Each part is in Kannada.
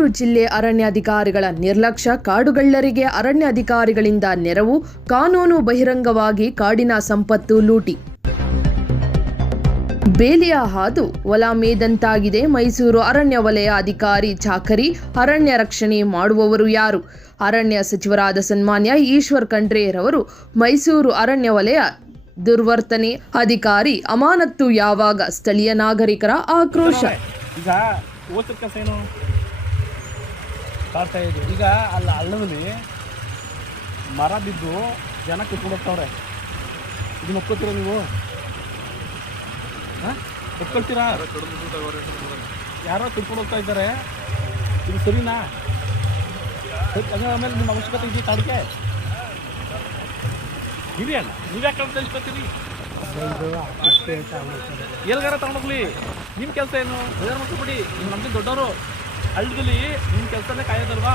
ಮೈಸೂರು ಜಿಲ್ಲೆ ಅರಣ್ಯಾಧಿಕಾರಿಗಳ ನಿರ್ಲಕ್ಷ್ಯ, ಕಾಡುಗಳ್ಳರಿಗೆ ಅರಣ್ಯಾಧಿಕಾರಿಗಳಿಂದ ನೆರವು, ಕಾನೂನು ಬಹಿರಂಗವಾಗಿ ಕಾಡಿನ ಸಂಪತ್ತು ಲೂಟಿ. ಬೇಲಿಯ ಹಾದು ಒಲ ಮೇದಂತಾಗಿದೆ ಮೈಸೂರು ಅರಣ್ಯ ವಲಯ ಅಧಿಕಾರಿ ಚಾಕರಿ, ಅರಣ್ಯ ರಕ್ಷಣೆ ಮಾಡುವವರು ಯಾರು? ಅರಣ್ಯ ಸಚಿವರಾದ ಸನ್ಮಾನ್ಯ ಈಶ್ವರ್ ಖಂಡ್ರೆರವರು, ಮೈಸೂರು ಅರಣ್ಯ ವಲಯ ದುರ್ವರ್ತನೆ ಅಧಿಕಾರಿ, ಅಮಾನತ್ತು ಯಾವಾಗ ಸ್ಥಳೀಯ ನಾಗರಿಕರ ಆಕ್ರೋಶ ಈಗ ಓದ್ರ ಕೆಲಸ ಏನು ಕಾಡ್ತಾ ಇದೆ ಈಗ ಅಲ್ಲಿ ಹಳ್ಳದಲ್ಲಿ ಮರ ಬಿದ್ದು ಜನ ಕಿತ್ಕೊಂಡು ಇದು ಒಪ್ಕೋತೀರಾ ನೀವು? ಹಾಂ? ಒಪ್ಕೊಳ್ತೀರಾ ಯಾರೋ ಕಿತ್ಕೊಂಡು ಹೋಗ್ತಾ ಇದ್ದಾರೆ. ಇದು ಸರಿನಾ? ಆಮೇಲೆ ನಿಮ್ಮ ಅವಶ್ಯಕತೆ ಇದೆಯಾ ಕಾಡಿಗೆ? ಇದೆಯಲ್ಲ ನೀವು ನೀವ್ಯಾಕೆ ಕಳಿಸ್ಕೊತೀರಿ ಎಲ್ಗಾರ ತಗೊಂಡೋಗ್ಲಿ ನಿಮ್ಮ ಕೆಲಸ ಏನು? ಬೇರೆ ಮಕ್ಕಳು ಬಿಡಿ ನಮಗೆ ದೊಡ್ಡವರು. ಹಳ್ಳದಲ್ಲಿ ನಿಮ್ಮ ಕೆಲಸನೇ ಕಾಯೋದಲ್ವಾ?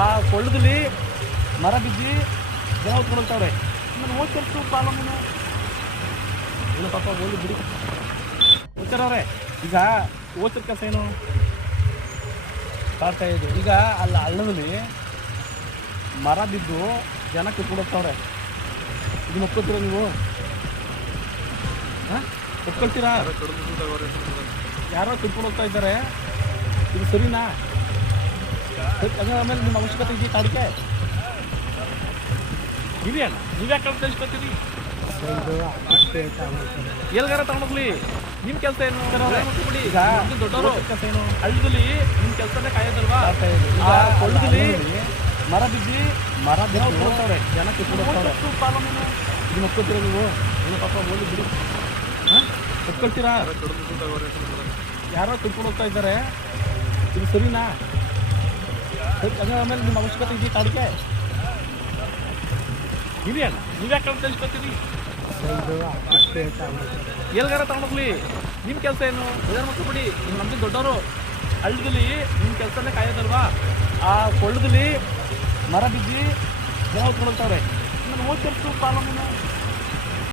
ಆ ಕೊಳ್ಳದಲ್ಲಿ ಮರ ಬಿದ್ದಿ ಜನ ಹೊತ್ಕೊಂಡು ಹೋಗ್ತಾವ್ರೆ ನಾನು ಓದ್ಕೊಳ್ತು ಪ್ರಾಬ್ಲಮ್ ಏನು? ಪಾಪ ಓದಿ ಬಿಡಿ. ಓದ್ತಾರವ್ರೆ ಈಗ ಓದ್ತಿರ ಕೆಲಸ ಏನು? ಕಾಡ್ತಾ ಇದೆ ಈಗ ಅಲ್ಲ, ಹಳ್ಳದಲ್ಲಿ ಮರ ಬಿದ್ದು ಜನ ಕಿತ್ಕೊಂಡು ಇದು ಇದನ್ನ ಒಪ್ಕೋತೀರಾ ನೀವು? ಹಾಂ? ಒಪ್ಕೊಳ್ತೀರಾ ಯಾರೋ ಕಿತ್ಕೊಂಡು ಹೋಗ್ತಾ ಇದ್ದಾರೆ. ಇದು ಸರಿನಾ ಸರಿ, ಅದ್ರ ಆಮೇಲೆ ನಿಮ್ಮ ಅವಶ್ಯಕತೆ ಇದೆಯಾ ಇರಿ ಅಣ್ಣ ನೀವ್ಯಾಕೆ ಕಳಿಸ್ಕೊತೀರಿ ಎಲ್ಗಾರ ತಗೊಂಡೋಗ್ಲಿ ನಿಮ್ಮ ಕೆಲಸ ಏನು ಬಿಡಿ ಈಗ ದೊಡ್ಡವರು ಕೆಲಸ ಏನು ಹಳ್ಳದಲ್ಲಿ ನಿಮ್ಮ ಕೆಲಸನೇ ಕಾಯೋದಲ್ವಾ ಹಳ್ಳದಲ್ಲಿ ಮರ ಬಿದ್ದಿ ಮರ ಬಿದ್ದು ಜನಕ್ಕೆ ಇದನ್ನ ಒಪ್ಕೋತೀರಾ ನೀವು ನಿಮ್ಮ ಪಾಪ ಓದಿ ಬಿಡಿ ಹಾಂ ಒಪ್ಕೊಳ್ತೀರಾ ಯಾರೋ ತಿಳ್ಕೊಂಡು ಹೋಗ್ತಾ ಇದ್ದಾರೆ ಇದು ಸರಿನಾ ಆಮೇಲೆ ನಿಮ್ಮ ಅವಶ್ಯಕತೆ ಇದೆಯಾ ಅದಕ್ಕೆ ಇರಿ ಅಣ್ಣ ನೀವ್ಯಾಕೆ ಕಳ್ತ ಇಸ್ಕೊತೀರಿ ಎಲ್ಗಾರ ತಗೊಂಡೋಗ್ಲಿ ನಿಮ್ಮ ಕೆಲಸ ಏನು ಬೇಜಾರ್ ಮಕ್ಕಳು ಬಿಡಿ ನಮಗೆ ದೊಡ್ಡವರು ಹಳ್ಳದಲ್ಲಿ ನಿಮ್ಮ ಕೆಲಸನೇ ಕಾಯೋದಲ್ವಾ ಆ ಕೊಳ್ಳದಲ್ಲಿ ಮರ ಬಿದ್ದಿ ಜನ ನನ್ನ ಹೋಗ್ತಾವ್ರೆ ನಾನು ಓದ್ಕೊಳ್ತು ಪ್ರಾಬ್ಲಮ್